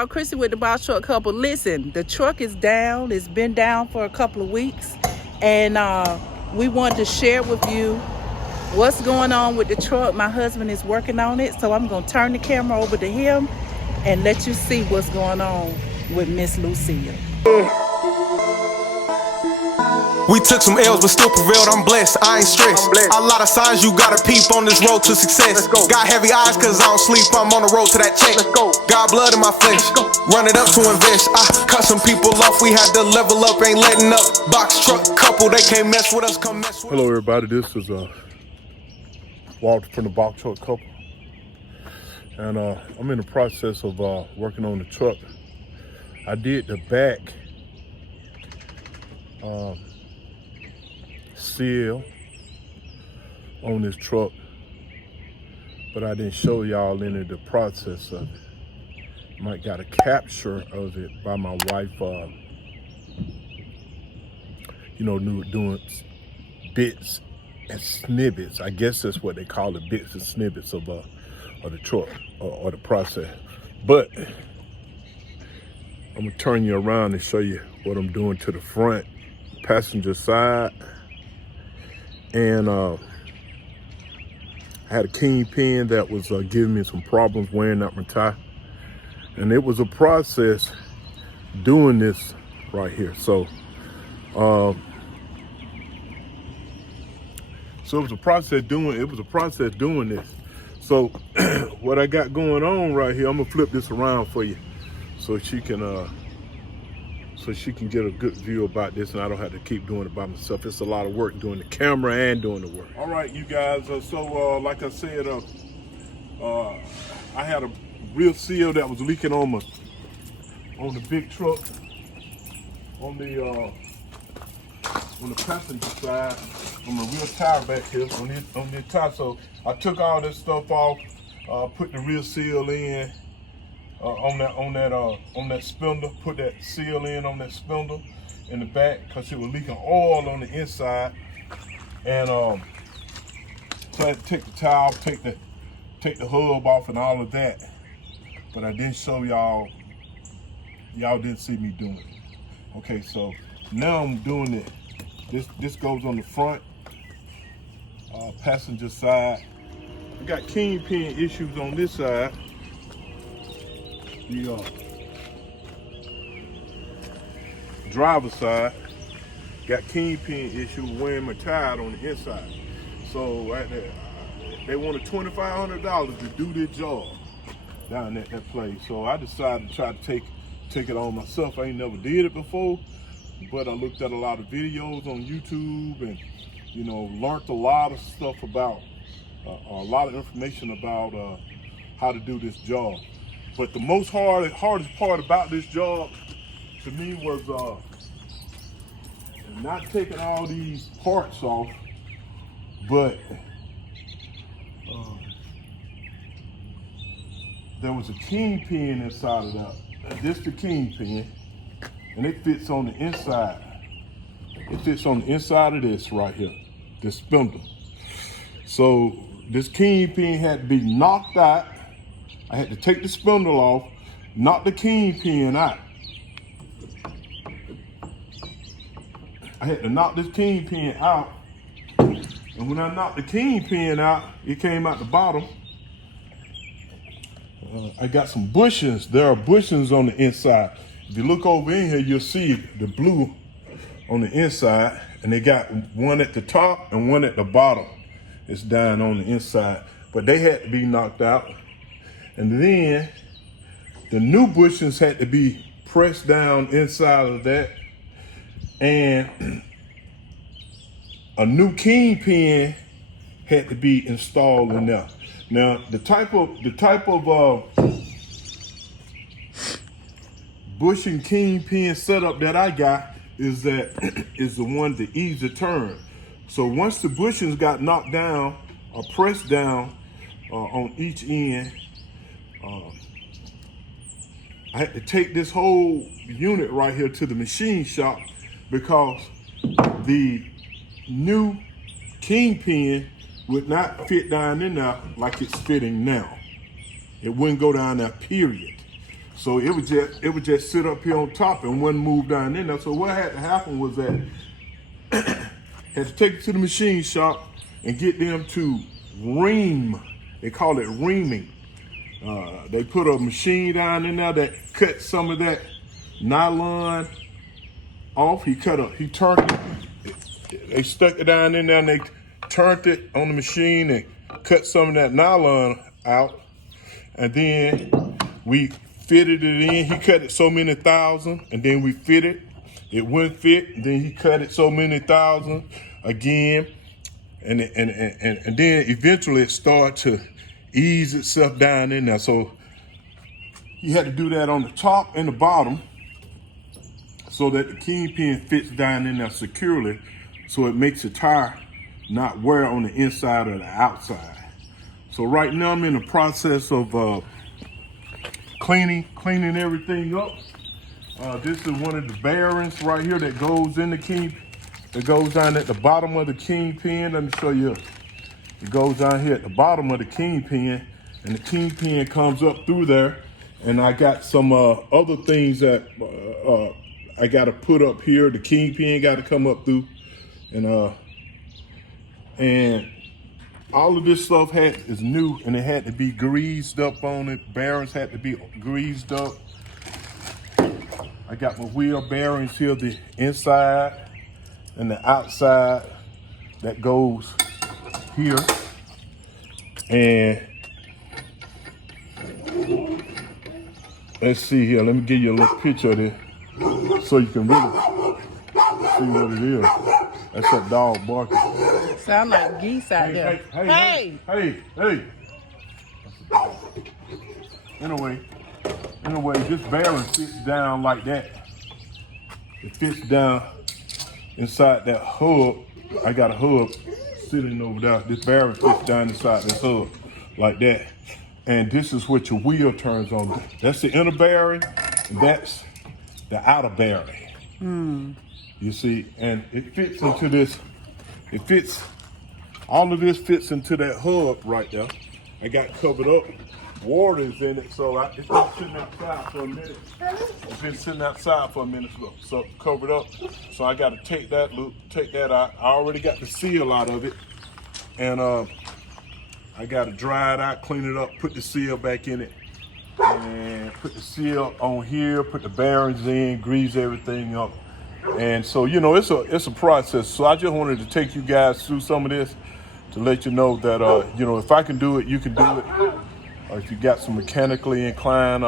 y'all. Chrissy with the Boxtruck couple. Listen, the truck is down. It's been down for a couple of weeks. And we wanted to share with you what's going on with the truck. My husband is working on it, so I'm going to turn the camera over to him and let you see what's going on with Miss Lucille. We took some L's, but still prevailed. I'm blessed. I ain't stressed. A lot of signs you gotta peep on this road to success. Got heavy eyes cause I don't sleep. I'm on the road to that check. Got blood in my flesh. Run it up to invest. I cut some people off. We had to level up. Ain't letting up. Boxtruck couple. They can't mess with us. Come mess with us. Hello, everybody. This is Walter from the Boxtruck couple. And I'm in the process of working on the truck. I did the back seal on this truck, but I didn't show y'all any of the process of it. Might got a capture of it by my wife, doing bits and snippets. I guess that's what they call it, bits and snippets of the truck or the process. But I'm gonna turn you around and show you what I'm doing to the front passenger side. And I had a kingpin that was giving me some problems wearing out my tie. And it was a process doing this right here. So it was a process doing this. So what I got going on right here, I'm gonna flip this around for you so she can get a good view about this, and I don't have to keep doing it by myself. It's a lot of work doing the camera and doing the work. All right, you guys, like I said, I had a real seal that was leaking on the big truck, on the passenger side, on the rear tire back here, on the tire. So I took all this stuff off, put the rear seal in, on that spindle, put that seal in on that spindle in the back because it was leaking oil on the inside. And so I had to take the tire off, take the hub off and all of that. But I didn't show y'all didn't see me doing it. Okay, so now I'm doing it. This goes on the front passenger side. I got kingpin issues on this side. The driver's side got kingpin issue wearing my tire on the inside. So right there, they wanted $2,500 to do this job down at that place. So I decided to try to take it on myself. I ain't never did it before, but I looked at a lot of videos on YouTube and learned a lot of stuff about a lot of information about how to do this job. But the most hardest part about this job to me was not taking all these parts off, but there was a kingpin inside of that. This the kingpin, and it fits on the inside. It fits on the inside of this right here, this spindle. So this kingpin had to be knocked out. I had to take the spindle off, knock the kingpin out. I had to knock this kingpin out. And when I knocked the kingpin out, it came out the bottom. I got some bushings. There are bushings on the inside. If you look over in here, you'll see the blue on the inside. And they got one at the top and one at the bottom. It's down on the inside. But they had to be knocked out. And then the new bushings had to be pressed down inside of that. And a new kingpin had to be installed in there. Now, the type of bushing kingpin setup that I got is the one to ease the turn. So once the bushings got knocked down or pressed down on each end, I had to take this whole unit right here to the machine shop because the new kingpin would not fit down in there like it's fitting now. It wouldn't go down there, period. So it would just sit up here on top and wouldn't move down in there. So what had to happen was that had to take it to the machine shop and get them to ream. They call it reaming. They put a machine down in there that cut some of that nylon off. He turned it. They stuck it down in there and they turned it on the machine and cut some of that nylon out. And then we fitted it in. He cut it so many thousand, and then we fitted. It wouldn't fit. And then he cut it so many thousand again, and then eventually it started to ease itself down in there. So you had to do that on the top and the bottom, so that the kingpin fits down in there securely, so it makes the tire not wear on the inside or the outside. So right now I'm in the process of cleaning everything up. This is one of the bearings right here that goes in the that goes down at the bottom of the kingpin. Let me show you. It goes down here at the bottom of the kingpin, and the kingpin comes up through there. And I got some other things that I got to put up here. The kingpin got to come up through, and all of this stuff is new, and it had to be greased up on it. Bearings had to be greased up. I got my wheel bearings here, the inside and the outside that goes here. And let's see here. Let me give you a little picture of this so you can really see what it is. That's that dog barking. Sound like geese out there. Hey. Anyway, this bearing fits down like that. It fits down inside that hub. I got a hub sitting over there. This bearing fits down inside this hub like that. And this is what your wheel turns on. That's the inner bearing, and that's the outer bearing. You see, and it fits into this. All of this fits into that hub right there. I got covered up. Water's in it, so it's been sitting outside for a minute. So covered up. So I got to take that out. I already got the seal out of it, and I got to dry it out, clean it up, put the seal back in it, and put the seal on here, put the bearings in, grease everything up. And so, it's a process. So I just wanted to take you guys through some of this to let you know that, if I can do it, you can do it. Or if you got some mechanically inclined,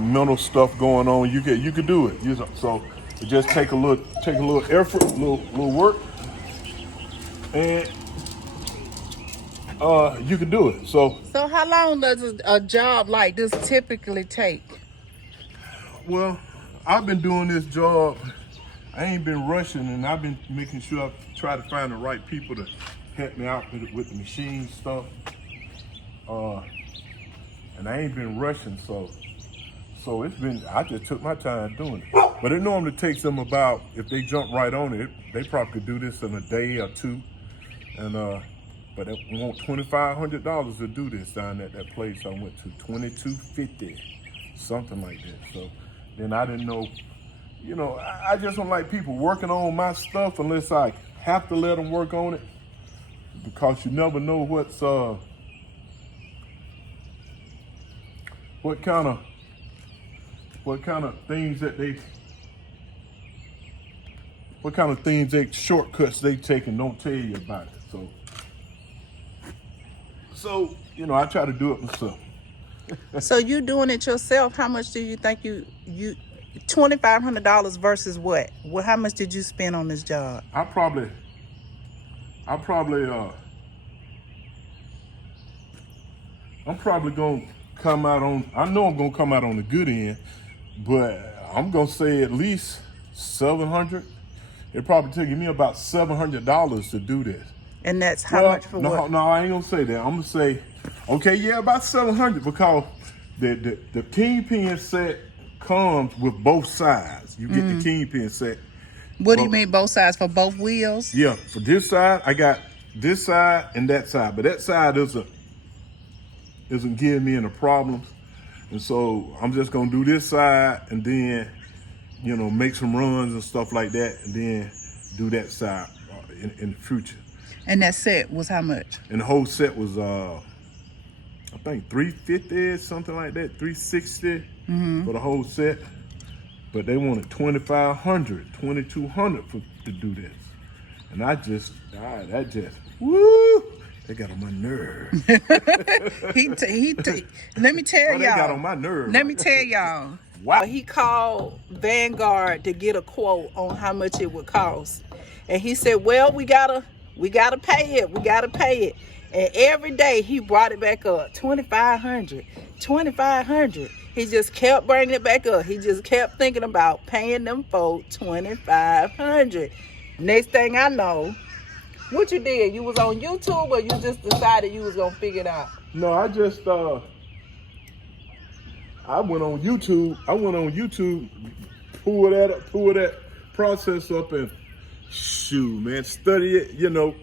mental stuff going on, you can do it. So it just take a little effort, a little work, and you can do it. So how long does a job like this typically take? Well, I've been doing this job. I ain't been rushing, and I've been making sure I try to find the right people to help me out with the machine stuff. And I ain't been rushing, so I just took my time doing it. But it normally takes them about, if they jump right on it, they probably could do this in a day or two. And but they want $2,500 to do this down at that place I went to, $2,250, something like that. So then I didn't know, I just don't like people working on my stuff unless I have to let them work on it, because you never know what kind of things shortcuts they take and don't tell you about it. So I try to do it myself. So you doing it yourself? How much do you think you $2,500 versus what? Well, how much did you spend on this job? I'm probably gonna come out on. I know I'm gonna come out on the good end, but I'm gonna say at least $700. It probably taking me about $700 to do this. And that's how much for what? No, I ain't gonna say that. I'm gonna say, okay, yeah, about $700, because the kingpin set comes with both sides. You get the kingpin set. What do you mean both sides, for both wheels? Yeah, for this side, I got this side and that side. But that side is isn't giving me any problems. And so I'm just gonna do this side and then, you know, make some runs and stuff like that, and then do that side in the future. And that set was how much? And the whole set was, I think $350, something like that, $360 for the whole set. But they wanted $2,500, $2,200 to do this. And that just, woo! They got on my nerve. Let me tell y'all. They got on my nerve. Let me tell y'all. Wow. He called Vanguard to get a quote on how much it would cost. And he said, well, we gotta pay it. We gotta pay it. And every day he brought it back up. $2,500, $2,500. He just kept bringing it back up. He just kept thinking about paying them folks $2,500. Next thing I know, what you did? You was on YouTube, or you just decided you was gonna figure it out? No, I just I went on YouTube. Pull that process up, and shoot, man, study it. You know.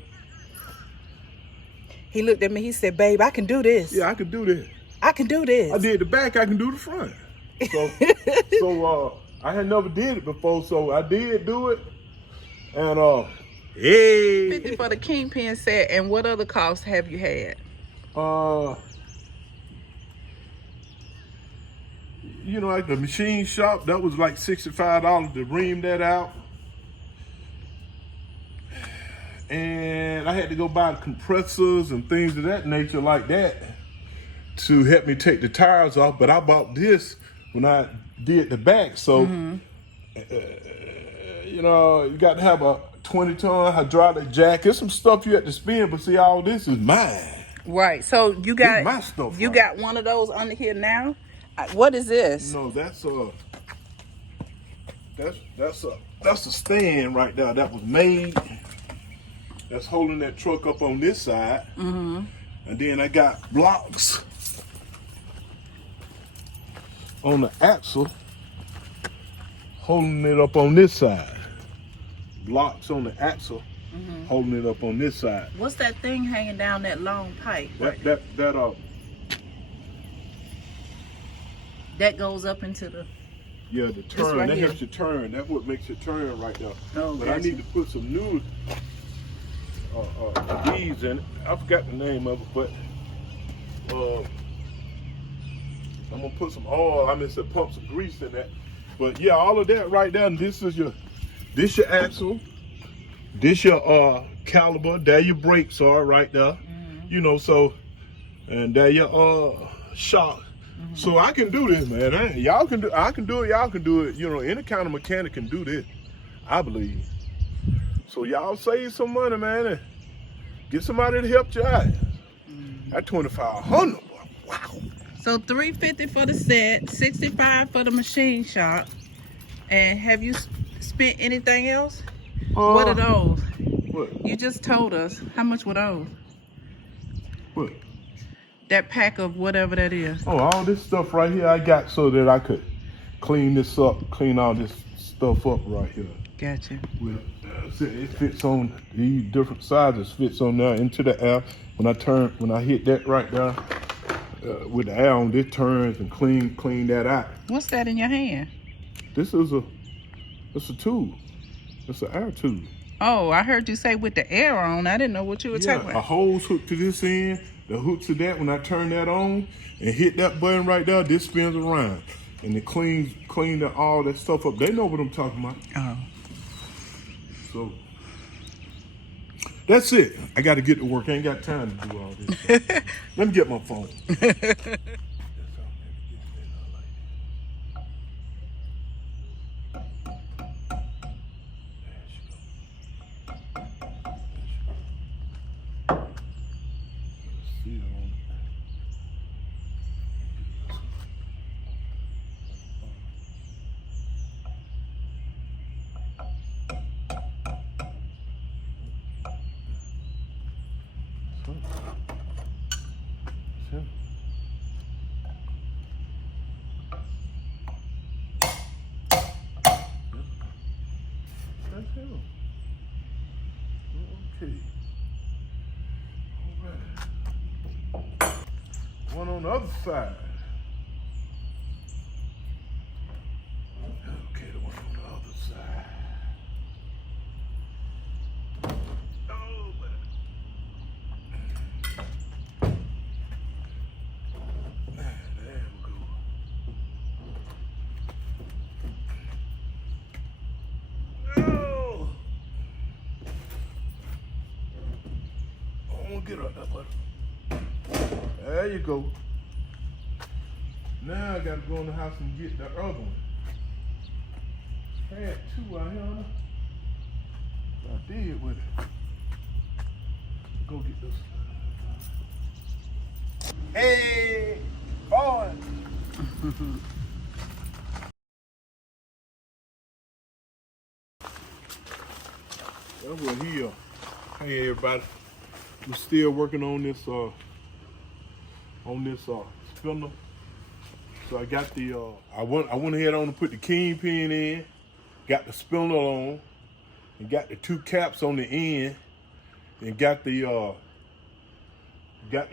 He looked at me. He said, "Babe, I can do this. Yeah, I can do this. I can do this. I did the back. I can do the front." So, I had never did it before, so I did do it, and hey. 50 for the Kingpin set. And what other costs have you had? You know, like the machine shop, that was like $65 to ream that out. And I had to go buy compressors and things of that nature like that to help me take the tires off. But I bought this when I did the back. So, you know, you got to have a 20-ton hydraulic jack. There's some stuff you have to spend, but see, all this is mine. Right. So you got my stuff. You got one of those under here now. What is this? No, that's a stand right there that was made. That's holding that truck up on this side. And then I got blocks on the axle holding it up on this side. Blocks on the axle holding it up on this side. What's that thing hanging down that long pipe? That goes up into the... Yeah, the turn. Right that here. helps you turn. That's what makes it turn right there. Oh, but gotcha. I need to put some new these in it. I forgot the name of it, but I'm gonna put some oil. I mean, some pump some grease in that. But yeah, all of that right there. And this your axle. This your caliber. There your brakes are right there. You know, so, and there your shock. So I can do this, man. I can do it. Y'all can do it. You know, any kind of mechanic can do this, I believe. So y'all save some money, man, and get somebody to help you out. That $2,500, wow. So $350 for the set, $65 for the machine shop. And have you spent anything else? What are those? What? You just told us. How much were those? What? That pack of whatever that is. Oh, all this stuff right here I got so that I could clean this up, clean all this stuff up right here. Gotcha. Well, it fits on these different sizes, fits on there into the air. When I hit that right there, with the air on, this turns and clean that out. What's that in your hand? This is it's a tube. It's an air tube. Oh, I heard you say with the air on. I didn't know what you were talking A about. hose hooked to this end, the hook to that. When I turn that on and hit that button right there, this spins around and it cleans all that stuff up. They know what I'm talking about. Oh. So that's it. I got to get to work. I ain't got time to do all this stuff. Let me get my phone. Okay. All right. One on the other side. Okay, the one on the other side. Oh, man. There we go. Oh! I won't get up that way. There you go. Now I gotta go in the house and get the other one. I had two out here. I did with it. Go get this. Hey, boy. That's what here. Hey everybody. We're still working on this spindle. So I got the I went ahead on and put the kingpin in, got the spindle on, and got the two caps on the end, and got the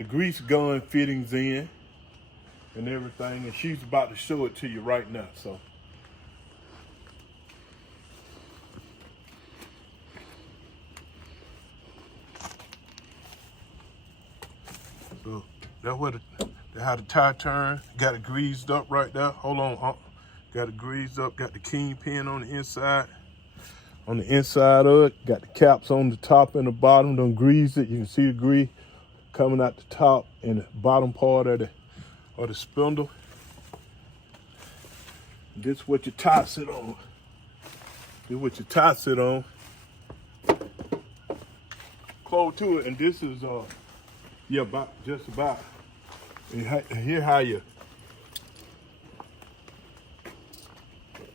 grease gun fittings in and everything, and she's about to show it to you right now. So that's what how the tire turn. Got it greased up right there. Hold on, got it greased up. Got the kingpin on the inside. On the inside of it, got the caps on the top and the bottom. Done greased it. You can see the grease coming out the top and the bottom part of the spindle. This is what your tie sit on. This is what your tie sit on. Close to it, and this is yeah, just about. And here how you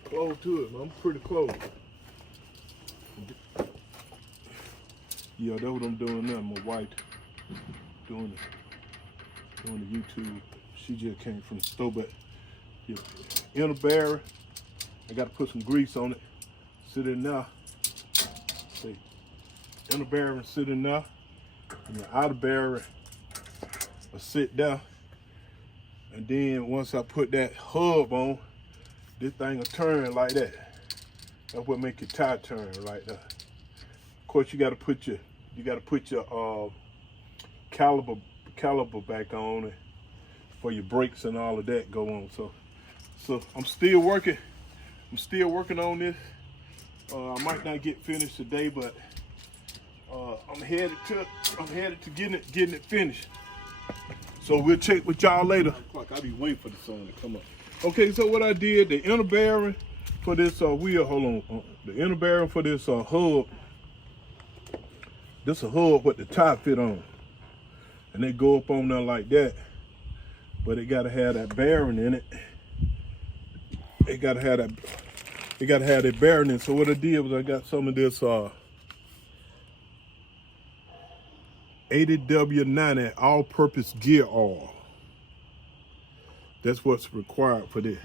close to it. I'm pretty close. Yeah, that's what I'm doing now. My wife doing the YouTube. She just came from the store, but yeah, inner bearer. I got to put some grease on it. Sit in there. See, inner bearer sit in there, and the outer bearer will sit there. And then once I put that hub on, this thing will turn like that. That's what make your tire turn like that. Of course, you got to put your caliper back on for your brakes and all of that go on. So I'm still working. I'm still working on this. I might not get finished today, but I'm headed to getting it finished. So we'll check with y'all later. I'll be waiting for the sun to come up. Okay, so what I did, the inner bearing for this wheel, hold on, the inner bearing for this hub, this a hub what the tie fit on. And they go up on there like that, but it gotta have that bearing in it. It gotta have that bearing in it. So what I did was I got some of this 80W90 all-purpose gear oil. That's what's required for this.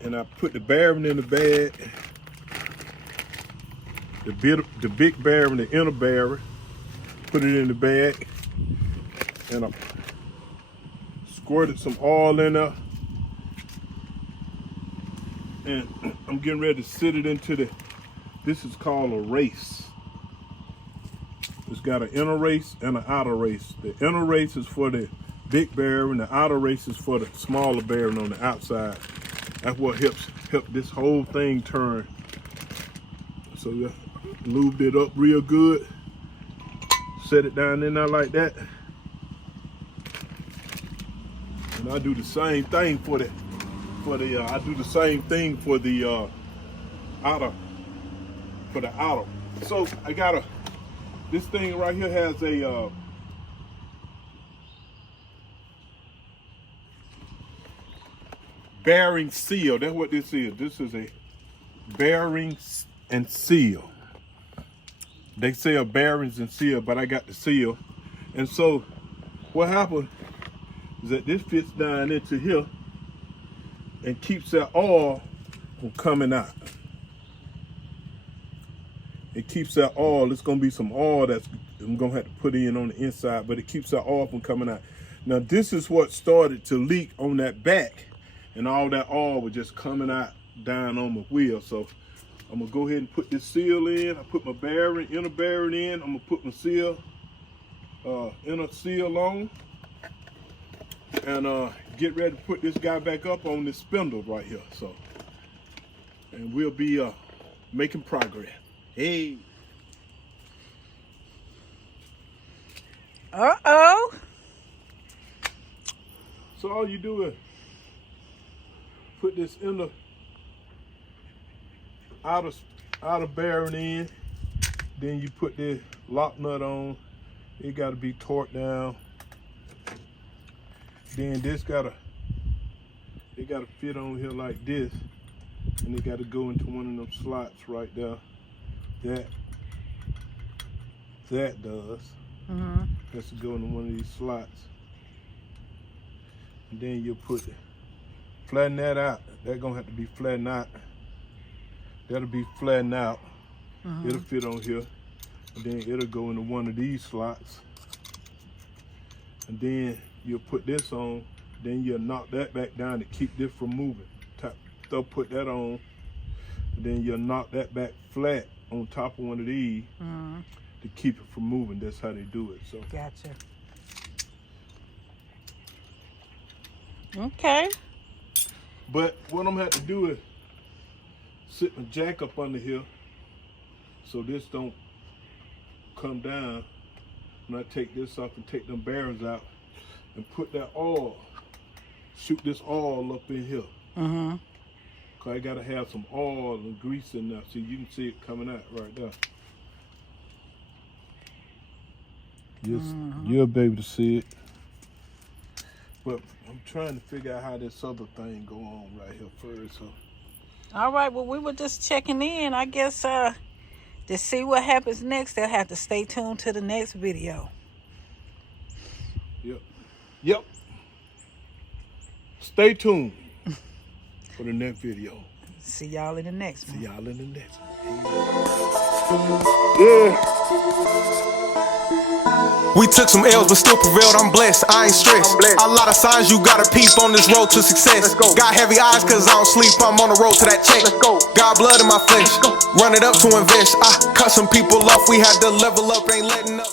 And I put the bearing in the bag, the big bearing, the inner bearing, put it in the bag, and I squirted some oil in there, and I'm getting ready to sit it into this is called a race. It's got an inner race and an outer race. The inner race is for the big bearing, the outer race is for the smaller bearing on the outside. That's what helps this whole thing turn. So yeah, lubed it up real good. Set it down in there like that. And I do the same thing for the outer. So I got this thing right here has a bearing seal. That's what this is. This is a bearing and seal. They sell bearings and seal, but I got the seal. And so what happened is that this fits down into here and keeps that oil from coming out. It keeps that oil. It's gonna be some oil that's I'm gonna have to put in on the inside, but it keeps that oil from coming out. Now this is what started to leak on that back, and all that oil was just coming out down on my wheel. So I'm gonna go ahead and put this seal in. I put my bearing, inner bearing in. I'm gonna put my seal, inner seal on, and get ready to put this guy back up on this spindle right here. So, and we'll be making progress. Hey. Uh-oh. So all you do is put this inner outer bearing in, then you put the lock nut on. It got to be torqued down. Then this it gotta fit on here like this, and it got to go into one of them slots right there. That does. Mm-hmm. Has to go into one of these slots. And then you flatten that out. That's gonna have to be flattened out. That'll be flattened out. Mm-hmm. It'll fit on here. And then it'll go into one of these slots. And then you'll put this on. Then you'll knock that back down to keep this from moving. They'll put that on. And then you'll knock that back flat on top of one of these. Mm-hmm. To keep it from moving. That's how they do it. So Gotcha. Okay. But what I'm gonna have to do is sit my jack up under here so this don't come down. When I take this off and take them bearings out and put that oil, shoot this oil up in here. Mm-hmm. Cause I gotta have some oil and grease in there. So you can see it coming out right there. Yes, you'll be able to see it. But I'm trying to figure out how this other thing go on right here first. So. All right, well, we were just checking in. I guess to see what happens next, they'll have to stay tuned to the next video. Yep. Stay tuned for the next video. See y'all in the next one. See y'all in the next one. Yeah. We took some L's, but still prevailed. I'm blessed, I ain't stressed. A lot of signs you gotta peep on this road to success. Got heavy eyes cause I don't sleep, I'm on the road to that check. Got blood in my flesh, run it up to invest. I cut some people off, we had to level up, ain't letting up.